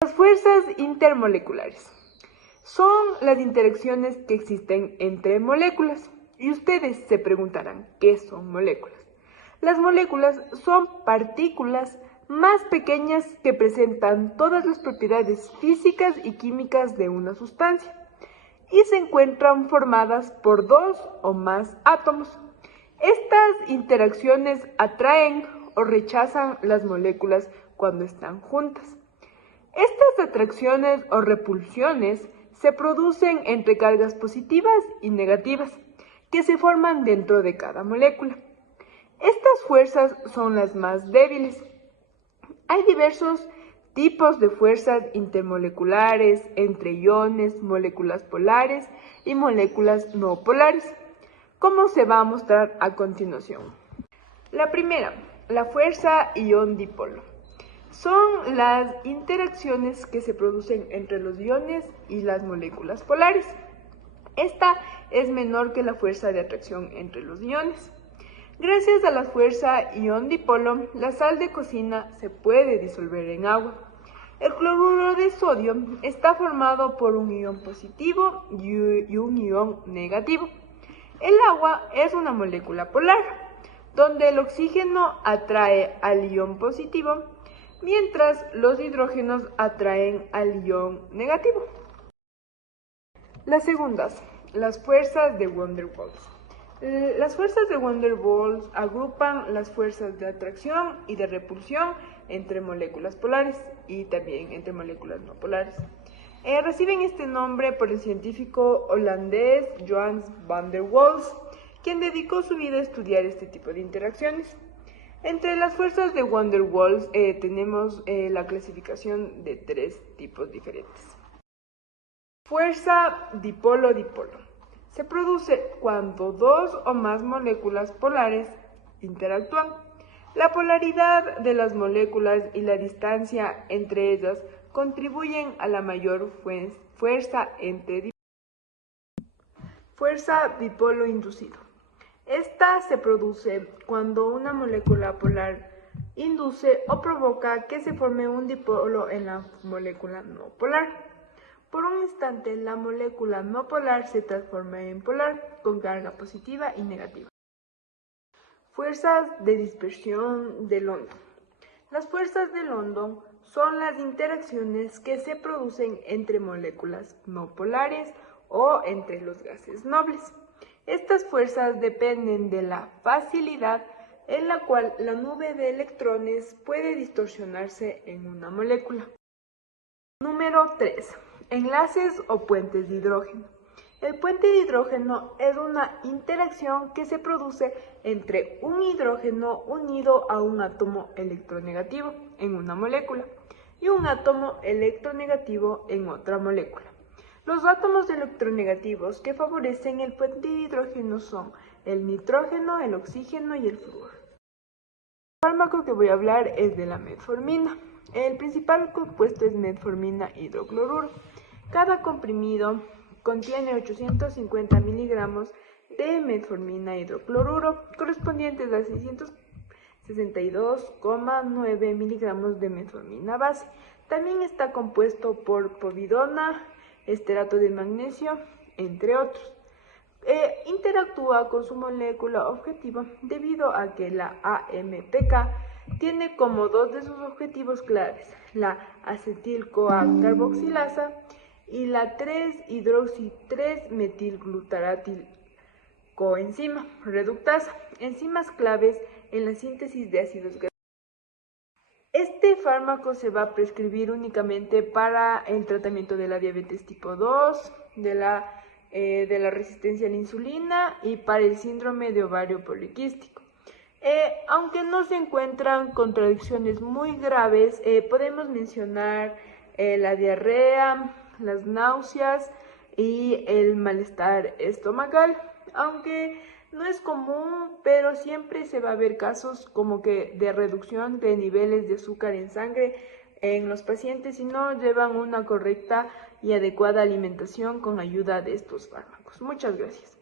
Las fuerzas intermoleculares son las interacciones que existen entre moléculas. Y ustedes se preguntarán, ¿qué son moléculas? Las moléculas son partículas más pequeñas que presentan todas las propiedades físicas y químicas de una sustancia y se encuentran formadas por dos o más átomos. Estas interacciones atraen o rechazan las moléculas cuando están juntas. Estas atracciones o repulsiones se producen entre cargas positivas y negativas que se forman dentro de cada molécula. Estas fuerzas son las más débiles. Hay diversos tipos de fuerzas intermoleculares entre iones, moléculas polares y moléculas no polares, como se va a mostrar a continuación. La primera, la fuerza ion-dipolo. Son las interacciones que se producen entre los iones y las moléculas polares. Esta es menor que la fuerza de atracción entre los iones. Gracias a la fuerza ion-dipolo, la sal de cocina se puede disolver en agua. El cloruro de sodio está formado por un ion positivo y un ion negativo. El agua es una molécula polar, donde el oxígeno atrae al ion positivo, mientras los hidrógenos atraen al ion negativo. Las segundas, las fuerzas de Van der Waals. Las fuerzas de Van der Waals agrupan las fuerzas de atracción y de repulsión entre moléculas polares y también entre moléculas no polares. Reciben este nombre por el científico holandés Johannes Van der Waals, quien dedicó su vida a estudiar este tipo de interacciones. Entre las fuerzas de Van der Waals tenemos la clasificación de tres tipos diferentes. Fuerza dipolo-dipolo. Se produce cuando dos o más moléculas polares interactúan. La polaridad de las moléculas y la distancia entre ellas contribuyen a la mayor fuerza entre fuerza dipolo inducido. Esta se produce cuando una molécula polar induce o provoca que se forme un dipolo en la molécula no polar. Por un instante, la molécula no polar se transforma en polar, con carga positiva y negativa. Fuerzas de dispersión de London. Las fuerzas de London son las interacciones que se producen entre moléculas no polares o entre los gases nobles. Estas fuerzas dependen de la facilidad en la cual la nube de electrones puede distorsionarse en una molécula. Número 3. Enlaces o puentes de hidrógeno. El puente de hidrógeno es una interacción que se produce entre un hidrógeno unido a un átomo electronegativo en una molécula y un átomo electronegativo en otra molécula. Los átomos electronegativos que favorecen el puente de hidrógeno son el nitrógeno, el oxígeno y el flúor. El fármaco que voy a hablar es de la metformina. El principal compuesto es metformina hidrocloruro. Cada comprimido contiene 850 miligramos de metformina hidrocloruro, correspondientes a 662,9 miligramos de metformina base. También está compuesto por povidona, esterato de magnesio, entre otros. Interactúa con su molécula objetivo debido a que la AMPK tiene como dos de sus objetivos claves la acetil-CoA carboxilasa y la 3-hidroxi-3-metilglutaratil coenzima reductasa, enzimas claves en la síntesis de ácidos grasos. Este fármaco se va a prescribir únicamente para el tratamiento de la diabetes tipo 2, de la resistencia a la insulina y para el síndrome de ovario poliquístico. Aunque no se encuentran contradicciones muy graves, podemos mencionar la diarrea, las náuseas y el malestar estomacal, aunque no es común, pero siempre se va a ver casos como que de reducción de niveles de azúcar en sangre en los pacientes si no llevan una correcta y adecuada alimentación con ayuda de estos fármacos. Muchas gracias.